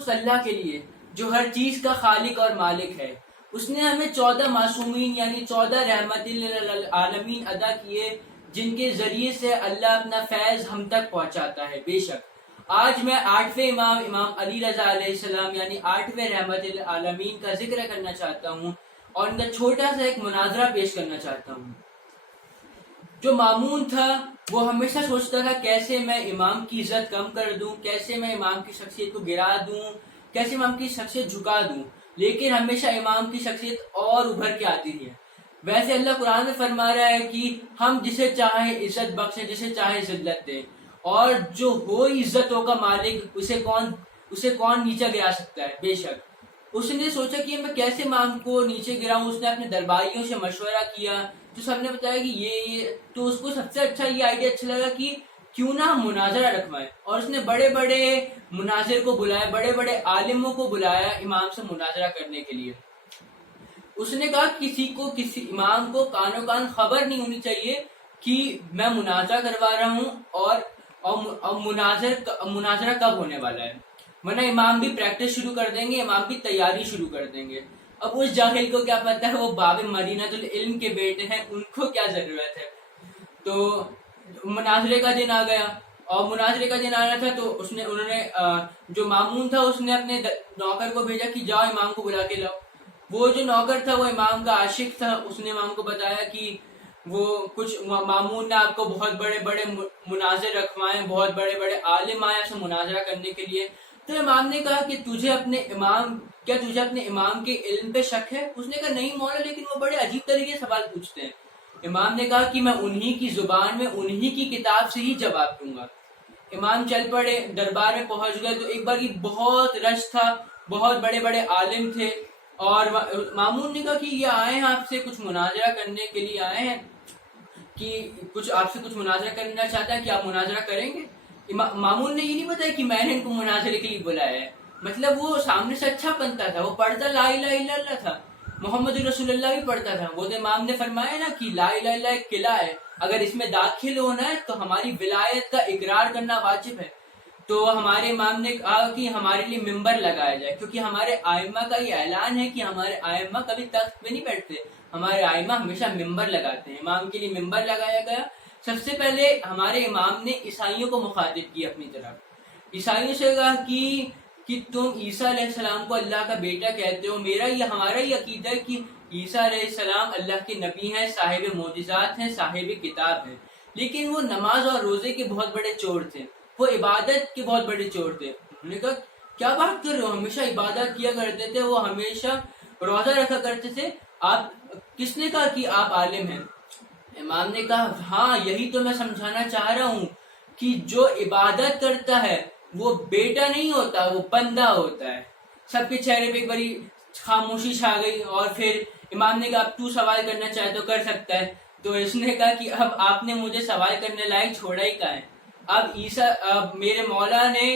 اس اللہ کے لیے جو ہر چیز کا خالق اور مالک ہے. اس نے ہمیں 14 معصومین یعنی 14 رحمت للعالمین عطا کیے جن کے ذریعے سے اللہ اپنا فیض ہم تک پہنچاتا ہے. بے شک آج میں 8ویں امام علی رضا علیہ السلام یعنی 8ویں رحمت للعالمین کا ذکر کرنا چاہتا ہوں اور ان کا چھوٹا سا ایک مناظرہ پیش کرنا چاہتا ہوں. جو مامون تھا وہ ہمیشہ سوچتا تھا کیسے میں امام کی عزت کم کر دوں، کیسے میں امام کی شخصیت کو گرا دوں، کیسے امام کی شخصیت جھکا دوں، لیکن ہمیشہ امام کی شخصیت اور ابھر کے آتی ہے. ویسے اللہ قرآن میں فرما رہا ہے کہ ہم جسے چاہے عزت بخشیں، جسے چاہے ذلت دیں، اور جو ہو عزتوں کا مالک اسے کون نیچے گرا سکتا ہے. بے شک اس نے سوچا کہ میں کیسے امام کو نیچے گراؤں. اس نے اپنے درباریوں سے مشورہ کیا تو سب نے بتایا کہ یہ تو اس کو سب سے اچھا یہ آئیڈیا اچھا لگا کہ کیوں نہ ہم مناظرہ رکھوائیں، اور اس نے بڑے بڑے مناظر کو بلایا، بڑے بڑے عالموں کو بلایا امام سے مناظرہ کرنے کے لیے. اس نے کہا کسی امام کو کانوں کان خبر نہیں ہونی چاہیے کہ میں مناظرہ کروا رہا ہوں اور مناظرہ کب ہونے والا ہے، ورنہ امام بھی پریکٹس شروع کر دیں گے، امام بھی تیاری شروع کر دیں گے. اب اس جاہل کو کیا پتہ ہے وہ باب مدینہ العلم کے بیٹے ہیں، ان کو کیا ضرورت ہے. تو مناظرے کا دن آ گیا اور مناظرے کا دن آنا تھا تو انہوں نے جو مامون تھا اس نے اپنے نوکر کو بھیجا کہ جاؤ امام کو بلا کے لاؤ. وہ جو نوکر تھا وہ امام کا عاشق تھا. اس نے امام کو بتایا کہ وہ کچھ مامون نے آپ کو بہت بڑے بڑے مناظر رکھوائے، بہت بڑے بڑے عالم آئے اسے مناظرہ کرنے کے لیے. تو امام نے کہا کہ تجھے اپنے امام کے علم پہ شک ہے؟ اس نے کہا نہیں مولا، لیکن وہ بڑے عجیب طریقے سے سوال پوچھتے ہیں. امام نے کہا کہ میں انہی کی زبان میں انہی کی کتاب سے ہی جواب دوں گا. امام چل پڑے، دربار میں پہنچ گئے تو ایک بار کی بہت رش تھا، بہت بڑے بڑے عالم تھے، اور مامون نے کہا کہ یہ آئے ہیں آپ سے کچھ مناظرہ کرنے کے لیے آئے ہیں، کہ کچھ آپ سے کچھ مناظرہ کرنا چاہتا ہے کہ آپ مناظرہ کریں گے. مامون نے یہ نہیں بتایا کہ میں نے ان کو مناظرے کے لیے بلایا ہے. مطلب وہ سامنے سے اچھا بنتا تھا، وہ پڑھتا لا الہ الا اللہ تھا، محمد رسول اللہ بھی پڑھتا تھا. وہ تو امام نے فرمایا نا کہ لا الہ الا اللہ ایک قلعہ ہے، اگر اس میں داخل ہونا ہے تو ہماری ولایت کا اقرار کرنا واجب ہے. تو ہمارے امام نے کہا کہ ہمارے لیے ممبر لگایا جائے، کیونکہ ہمارے آئمہ کا یہ اعلان ہے کہ ہمارے آئمہ کبھی تخت پہ نہیں بیٹھتے، ہمارے آئمہ ہمیشہ ممبر لگاتے ہیں. امام کے لیے ممبر لگایا گیا. سب سے پہلے ہمارے امام نے عیسائیوں کو مخاطب کیا اپنی طرف. عیسائیوں سے کہا کہ تم عیسیٰ علیہ السلام کو اللہ کا بیٹا کہتے ہو، ہمارا یہ عقیدہ ہے کہ عیسیٰ علیہ السلام اللہ کے نبی ہیں، صاحب معجزات ہیں، صاحب کتاب ہیں، لیکن وہ نماز اور روزے کے بہت بڑے چور تھے، وہ عبادت کے بہت بڑے چور تھے. انہوں نے کہا کیا بات کر رہے ہو، ہمیشہ عبادت کیا کرتے تھے، وہ ہمیشہ روزہ رکھا کرتے تھے، آپ کس نے کہا کہ آپ عالم ہیں؟ امام نے کہا ہاں یہی تو میں سمجھانا چاہ رہا ہوں کہ جو عبادت کرتا ہے وہ بیٹا نہیں ہوتا، وہ بندہ ہوتا ہے. سب کے چہرے پہ ایک بڑی خاموشی چھا گئی، اور پھر امام نے کہا اب تو سوال کرنا چاہے تو کر سکتا ہے. تو اس نے کہا کہ اب آپ نے مجھے سوال کرنے لائق چھوڑا ہی کہاں ہے. اب میرے مولا نے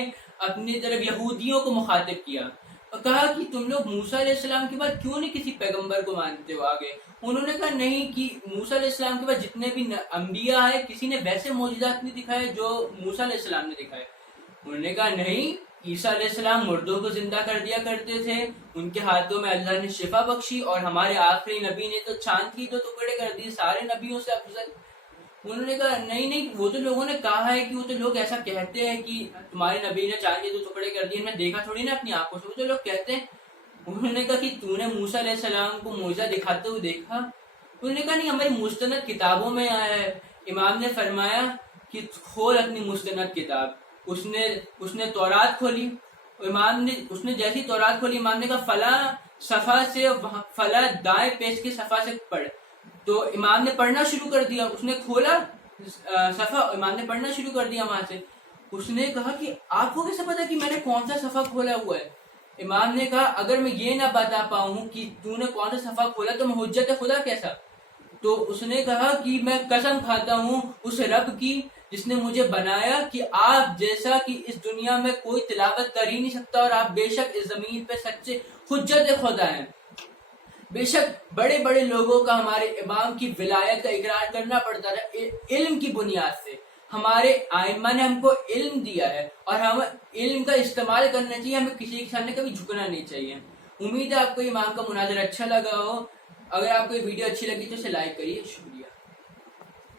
اپنی طرف یہودیوں کو مخاطب کیا اور کہا کہ تم لوگ موسیٰ علیہ السلام کے بعد کیوں نہیں کسی پیغمبر کو مانتے ہو آگے. انہوں نے کہا نہیں، کہ موسیٰ علیہ السلام کے بعد جتنے بھی انبیاء ہیں کسی نے ویسے معجزات نہیں دکھائے جو موسیٰ علیہ السلام نے دکھائے. انہوں نے کہا نہیں، عیسیٰ علیہ السلام مردوں کو زندہ کر دیا کرتے تھے، ان کے ہاتھوں میں اللہ نے شفا بخشی، اور ہمارے آخری نبی نے تو چاند کی تو ٹکڑے کر دیے، سارے نبیوں سے افضل. انہوں نے کہا نہیں، وہ تو لوگوں نے کہا ہے کہ وہ تو لوگ ایسا کہتے ہیں کہ تمہارے نبی نے چاند کے تو ٹکڑے کر دیے، میں دیکھا تھوڑی نا اپنی آنکھوں سے، وہ تو لوگ کہتے ہیں. انہوں نے کہا کہ تو نے موسیٰ علیہ السلام کو معجزہ دکھاتے ہوئے دیکھا؟ انہوں نے کہا نہیں، ہماری مستند کتابوں میں آیا ہے. امام نے فرمایا کہ کھول اپنی مستند کتاب. اس نے تورات کھولی. اس نے جیسی تورات کھولی، امام نے کہا فلاں صفحہ سے فلاں دائیں پیج کے صفحہ سے پڑھ. تو امام نے پڑھنا شروع کر دیا. اس نے کھولا صفحہ، امام نے پڑھنا شروع کر دیا وہاں سے. اس نے کہا کہ آپ کو کیسے پتا کہ میں نے کون سا صفحہ کھولا ہوا ہے؟ امام نے کہا اگر میں یہ نہ بتا پاؤں کہ تو نے کون سا صفحہ کھولا تو میں حجت خدا کیسا؟ تو اس نے کہا کہ میں قسم کھاتا ہوں اس رب کی جس نے مجھے بنایا کہ آپ جیسا کہ اس دنیا میں کوئی تلاوت کر ہی نہیں سکتا، اور آپ بے شک اس زمین پہ سچے حجت خدا ہیں. بے شک بڑے بڑے لوگوں کا ہمارے امام کی ولایت کا اقرار کرنا پڑتا تھا علم کی بنیاد سے. ہمارے آئمہ نے ہم کو علم دیا ہے اور ہمیں علم کا استعمال کرنا چاہیے, ہمیں کسی کے سامنے کبھی جھکنا نہیں چاہیے. امید ہے آپ کو امام کا مناظرہ اچھا لگا ہو. اگر آپ کو یہ ویڈیو اچھی لگی تو اسے لائک کریے. شکریہ.